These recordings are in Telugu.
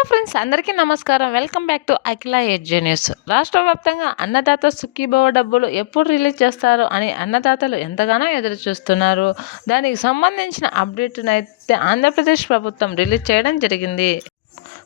హలో ఫ్రెండ్స్, అందరికీ నమస్కారం. Welcome back to Akhila edge news. రాష్ట్ర వ్యాప్తంగా అన్నదాత సుఖీభవ డబ్బులు ఎప్పుడు రిలీజ్ చేస్తారు అని అన్నదాతలు ఎంతగానో ఎదురు చూస్తున్నారు. దానికి సంబంధించిన అప్డేట్నైతే ఆంధ్రప్రదేశ్ ప్రభుత్వం రిలీజ్ చేయడం జరిగింది.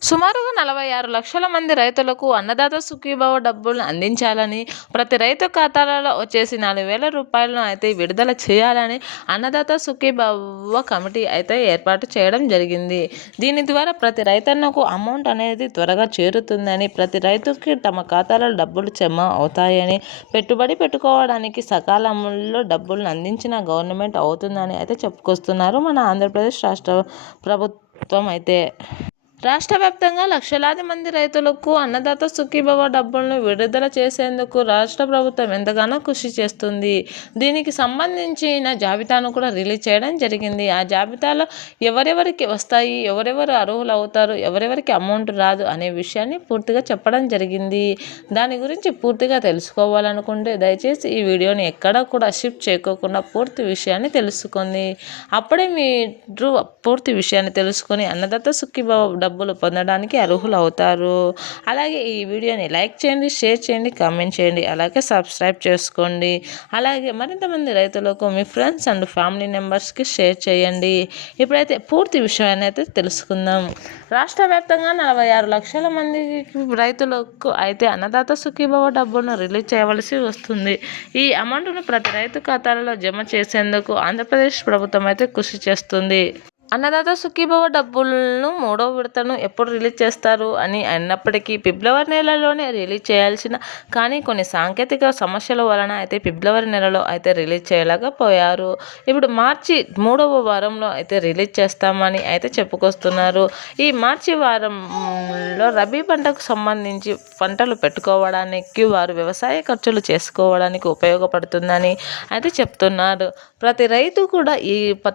సుమారుగా 46 లక్షల మంది రైతులకు అన్నదాత సుఖీభవ డబ్బులను అందించాలని, ప్రతి రైతు ఖాతాలలో వచ్చేసి 4,000 రూపాయలను అయితే విడుదల చేయాలని అన్నదాత సుఖీభవ కమిటీ అయితే ఏర్పాటు చేయడం జరిగింది. దీని ద్వారా ప్రతి రైతన్నకు అమౌంట్ అనేది త్వరగా చేరుతుందని, ప్రతి రైతుకి తమ ఖాతాలో డబ్బులు జమ అవుతాయని, పెట్టుబడి పెట్టుకోవడానికి సకాలంలో డబ్బులను అందించిన గవర్నమెంట్ అవుతుందని అయితే చెప్పుకొస్తున్నారు మన ఆంధ్రప్రదేశ్ రాష్ట్ర ప్రభుత్వం అయితే. రాష్ట్ర వ్యాప్తంగా లక్షలాది మంది రైతులకు అన్నదాత సుఖీభవ డబ్బులను విడుదల చేసేందుకు రాష్ట్ర ప్రభుత్వం ఎంతగానో కృషి చేస్తుంది. దీనికి సంబంధించిన జాబితాను కూడా రిలీజ్ చేయడం జరిగింది. ఆ జాబితాలో ఎవరెవరికి వస్తాయి, ఎవరెవరు అర్హులు అవుతారు, ఎవరెవరికి అమౌంట్ రాదు అనే విషయాన్ని పూర్తిగా చెప్పడం జరిగింది. దాని గురించి పూర్తిగా తెలుసుకోవాలనుకుంటే దయచేసి ఈ వీడియోని ఎక్కడా కూడా షిఫ్ట్ చేయకోకుండా పూర్తి విషయాన్ని తెలుసుకోండి. అప్పుడే మీరు పూర్తి విషయాన్ని తెలుసుకొని అన్నదాత సుఖీభవ డబ్బులు పొందడానికి అర్హులు అవుతారు. అలాగే ఈ వీడియోని లైక్ చేయండి, షేర్ చేయండి, కామెంట్ చేయండి, అలాగే సబ్స్క్రైబ్ చేసుకోండి. అలాగే మరింత మంది రైతులకు మీ ఫ్రెండ్స్ అండ్ ఫ్యామిలీ మెంబర్స్కి షేర్ చేయండి. ఇప్పుడైతే పూర్తి విషయాన్ని అయితే తెలుసుకుందాం. రాష్ట్ర వ్యాప్తంగా 46 లక్షల మంది రైతులకు అయితే అన్నదాత సుఖీభవ డబ్బులను రిలీజ్ చేయవలసి వస్తుంది. ఈ అమౌంట్ను ప్రతి రైతు ఖాతాలలో జమ చేసేందుకు ఆంధ్రప్రదేశ్ ప్రభుత్వం అయితే కృషి చేస్తుంది. అన్నదాత సుఖీభవ డబ్బులను 3వ విడతను ఎప్పుడు రిలీజ్ చేస్తారు అని అన్నప్పటికీ ఫిబ్రవరి నెలలోనే రిలీజ్ చేయాల్సిన, కానీ కొన్ని సాంకేతిక సమస్యల వలన అయితే ఫిబ్రవరి నెలలో అయితే రిలీజ్ చేయలేకపోయారు. ఇప్పుడు మార్చి 3వ వారంలో అయితే రిలీజ్ చేస్తామని అయితే చెప్పుకొస్తున్నారు. ఈ మార్చి వారంలో రబీ పంటకు సంబంధించి పంటలు పెట్టుకోవడానికి, వారు వ్యవసాయ ఖర్చులు చేసుకోవడానికి ఉపయోగపడుతుందని అయితే చెప్తున్నారు. ప్రతి రైతు కూడా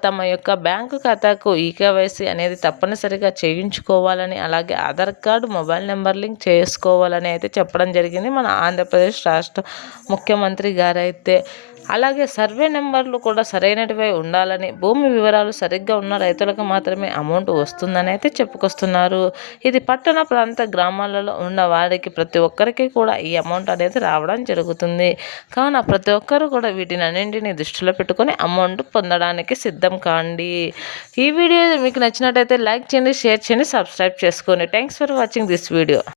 తమ యొక్క బ్యాంకు ఖాతాకు ఈకేవైసీ అనేది తప్పనిసరిగా చేయించుకోవాలని, అలాగే Aadhaar card, mobile number link చేసుకోవాలని అయితే చెప్పడం జరిగింది మన ఆంధ్రప్రదేశ్ రాష్ట్ర ముఖ్యమంత్రి గారైతే. అలాగే సర్వే నెంబర్లు కూడా సరైనటివై ఉండాలని, భూమి వివరాలు సరిగ్గా ఉన్న రైతులకు మాత్రమే అమౌంట్ వస్తుందని అయితే చెప్పుకొస్తున్నారు. ఇది పట్టణ ప్రాంత గ్రామాలలో ఉన్న వారికి ప్రతి ఒక్కరికి కూడా ఈ అమౌంట్ అనేది రావడం జరుగుతుంది. కావున ప్రతి ఒక్కరు కూడా వీటిని అన్నింటినీ దృష్టిలో పెట్టుకొని అమౌంట్ పొందడానికి సిద్ధం కాండి. ఈ వీడియో మీకు నచ్చినట్టయితే లైక్ చేయండి, షేర్ చేయండి, సబ్స్క్రైబ్ చేసుకోండి. Thanks for watching this video.